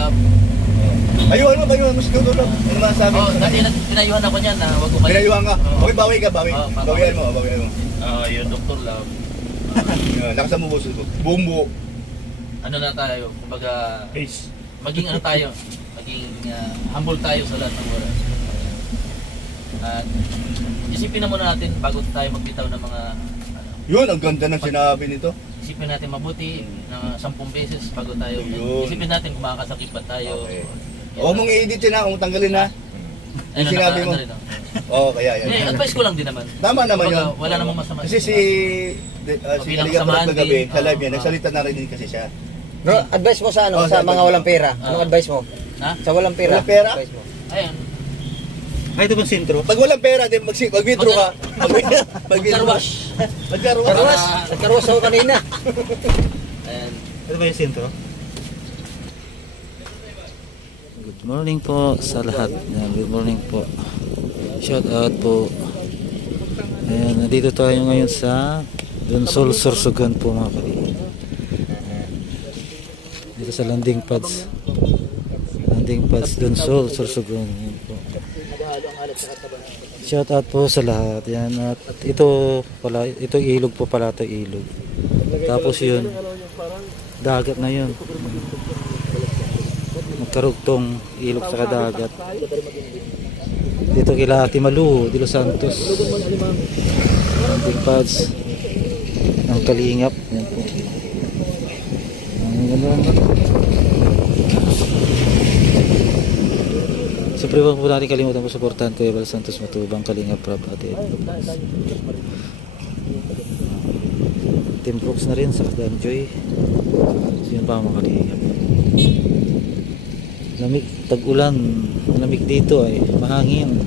Love. Ayuhan mo si Dr. Love. Ano naman sabi? Dati pinayuhan ako niyan na wag ko kayo. Pinayuhan ka. Okay, bawi ka, bawi. Bawian mo. Yun, Dr. Love. Lakasan mo boss ko. Buong buo. Ano na tayo, kumbaga, Peace. maging ano tayo, maging humble tayo sa lahat ng oras. At isipin na muna natin bago tayo magbitaw ng mga Yun, ang ganda ng sinabi nito. isipin natin mabuti na 10 beses bago tayo. Yun. Isipin natin kung makakasakit ba tayo. Okay. Huwag mong i-edit yun ha, huwag tanggalin ha. Ayun, Yung sinabi mo. Oo, kaya yan. Advice ko lang din naman. Tama naman Kumbaga, yun. wala namang masama. Kasi si bilang Kaliga samahan Prab kagabi, din. sa live yan, Oo. nagsalita na rin din kasi siya. Bro, advice mo sa ano, sa mga walang pera. Anong advice mo? Ha? Sa walang pera. Walang pera? Advice mo. Ayun. Ay, ito bang sintro? Pag walang pera, di mag-withdraw ka. Mag-carwash. Mag-carwash. Karwas! Nagkarwas ako kanina. Ayan. Ito ba yung sintro? Good morning po sa lahat. Good morning po. Shout out po. Ayan, nandito tayo ngayon sa Donsol, Sorsogon po mga kapatid. Dito sa landing pads. Landing pads Donsol, Sorsogon. Ayan po. Shout out po sa lahat. Yan, at ito pala, ito ilog po pala, ito ilog. Tapos yun, dagat na yun. Magkarugtong ilog sa dagat. Dito kila Timalu, Dilo Santos. Landing pads ng Kalingap. Yan po. Ang ganda. Siyempre huwag po natin kalimutan po supportahan ko Ebal Santos Matubang, Kalingap Prab at Team Brooks na rin sa Danjoy. So yun pa mga Kalingap. Lamig, tag-ulan, lamig dito ay mahangin.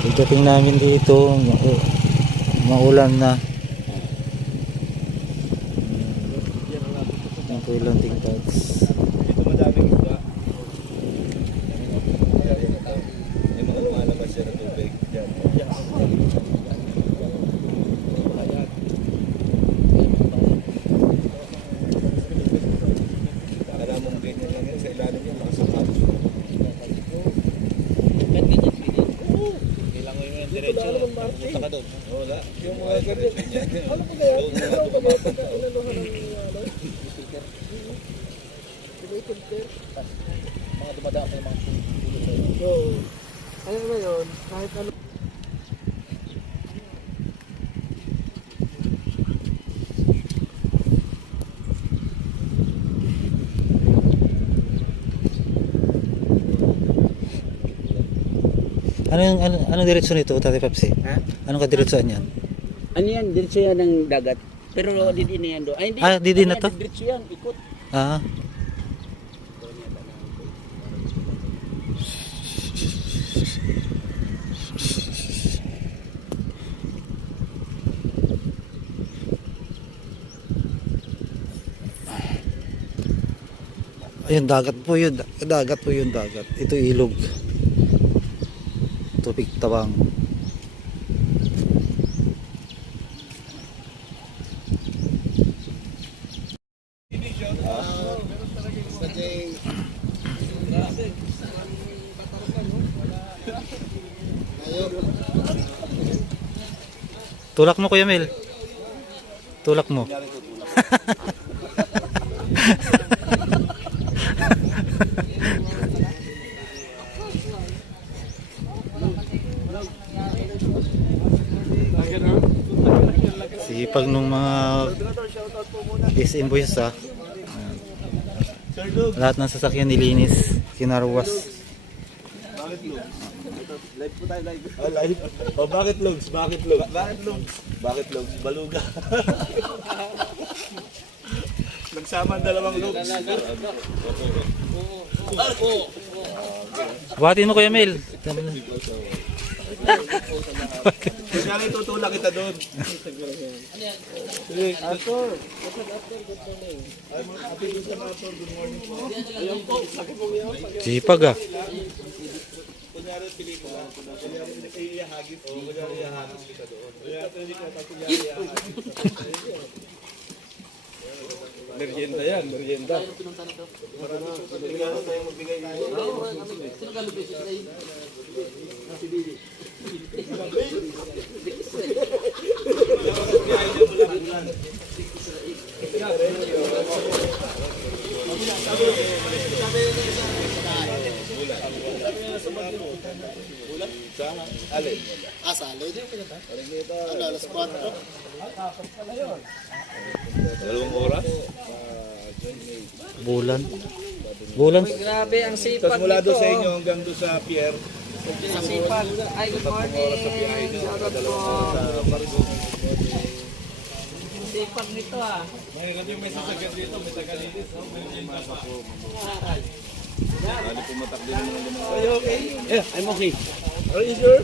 Pagdating namin dito, maulan na. Yan po yung landing pads. Dito madaming iba. Yung mga lumalabas siya ng tubig. Diyan. Akala mong ganyan lang yan. Sa ilalim yan, nakasakap. Kailangan mo yung diretso. Punta ka doon. Wala. Yung mga ganyan. Ano ba kaya? Doon na pumapunta. Mga dumadaan pa yung mga So, alam mo yun, kahit ano. Anong diretso nito, Tate Papsi? Ha? Anong kadiretsoan yan? Ano yan? Diretso yan ng dagat. Pero di din yan do. Ay, hindi. Ah, di din na to? Diretso yan, ikot. Ah, ayun, dagat po yun. Dagat po yun, dagat. Ito ilog. Tubig Tawang. Tulak mo Kuya Mel. Tulak mo. Sipag nung mga invoice ha. Lahat ng sasakyan nilinis, kinarwas. Live po tayo, live. Oh, live. Oh, bakit logs? Bakit logs? Bakit logs? Bakit logs? Baluga. Nagsama ang dalawang logs. Buhatin mo Kuya Mel. Kaya tutulak kita doon. Sipag ah. Kunyari pelikula, kunyari iyahagis, kunyari iyahagis kita doon. Merienda yan, merienda. merienda. Tayo pinunta nito. Bigyan na tayo magbigay dito. Sino ka lupis? Alin? Salad. Ano, alas 4? Dalawang oras? Bulan. Bulan. Grabe, ang Tapos sipag mula doon sa nito. inyo hanggang doon sa pier. Ang sipag. Ay, good morning. Shout out po. Sipag nito ah. Bali pumatak din naman ang Are you okay? Yeah, I'm okay. Are you sure?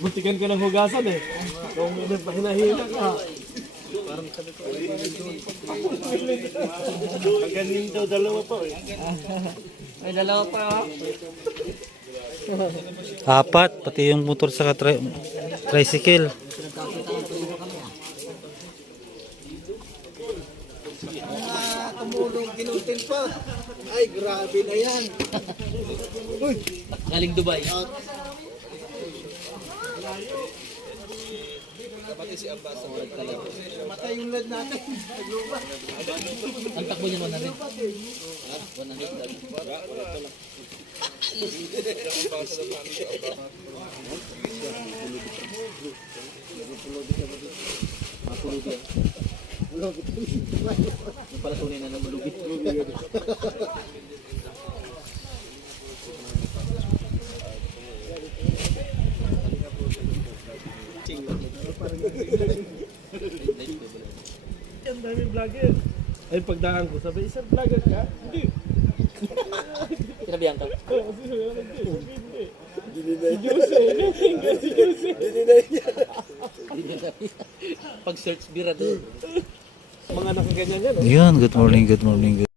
Buntikan ka ng hugasan eh. Kung hinahina ka. Ang galing daw, dalawa pa eh. May dalawa pa oh. Apat, pati yung motor sa tricycle. Tumulong kinutin pa. Ay, grabe na yan. Galing Dubai. Matay yung lad natin. Ang takbo niya 100. 100. Yung pala tunay na namulugit. Ang daming vlogger. Ay, pagdaan ko, sabi, isang vlogger ka? Hindi. Sinabihan ka? Pag search bira doon. Mga nakaganyan yan. Yun, good morning, good morning.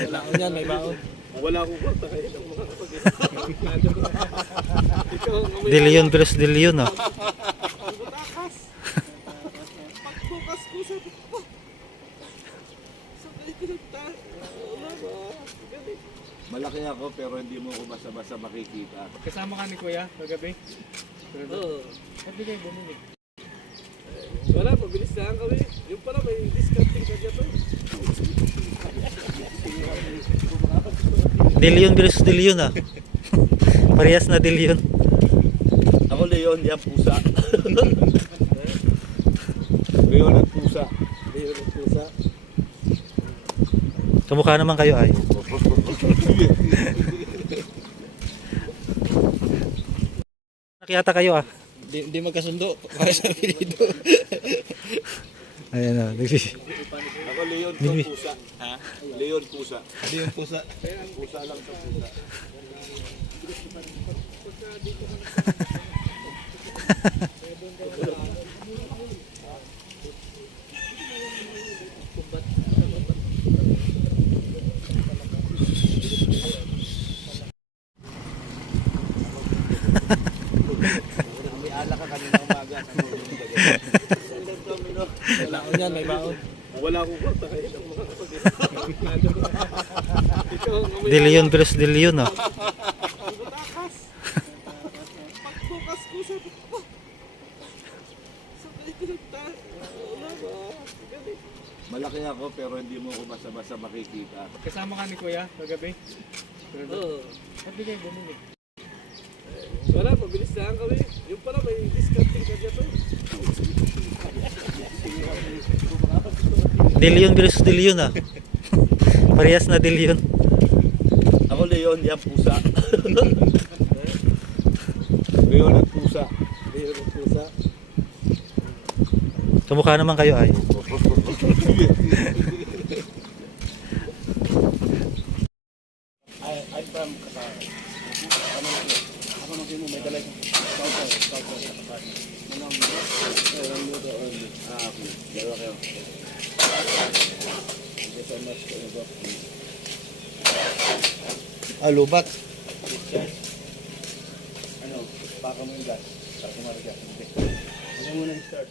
Wala ko yan, may baon. Wala akong kwarta kayo ng mga Dilyon versus dilyon, ah. Pagbukas ko sa Malaki ako pero hindi mo ko basta-basta makikita. Kasama ka ni Kuya kagabi? Oo. Ba't di kayo bumili? Wala, mabilis lang kami. Yung pala may discounting ka dyan to. Dilyon versus dilyon, ah. Parehas na dilyon. Ako Leon, yan pusa. Leon at pusa. Ayun ang pusa. Kamukha naman kayo, ay. Nakiyata kayo, ah. Di magkasundo. Para sa apelido. Ayan, ah. Ako Leon to pusa. Ha? Leon pusa. Di yung pusa. Pusa lang sa pusa. May ala ka kanina umaga. Wala ko yan, may baon. Wala akong kwarta kayo ng mga Dilyon versus dilyon, ah. Pagbukas ko sa Malaki ako pero hindi mo ko basta-basta makikita. Kasama ka ni Kuya kagabi? Oo. Ba't di kayo bumili? Wala, mabilis lang kami. Yung pala may discounting ka dyan to. Dilyon versus dilyon, ah. Parehas na dilyon. Ako Leon, yan pusa. Leon at pusa. Ayun ang pusa. Kamukha naman kayo, ay. I'm from Qatar. Ako nang mo may dalay. Dalawa kayo. mas ano ba? Lubat. Ano, baka mo yung gas. Para kumarga. Hindi. Huwag mo muna i-start.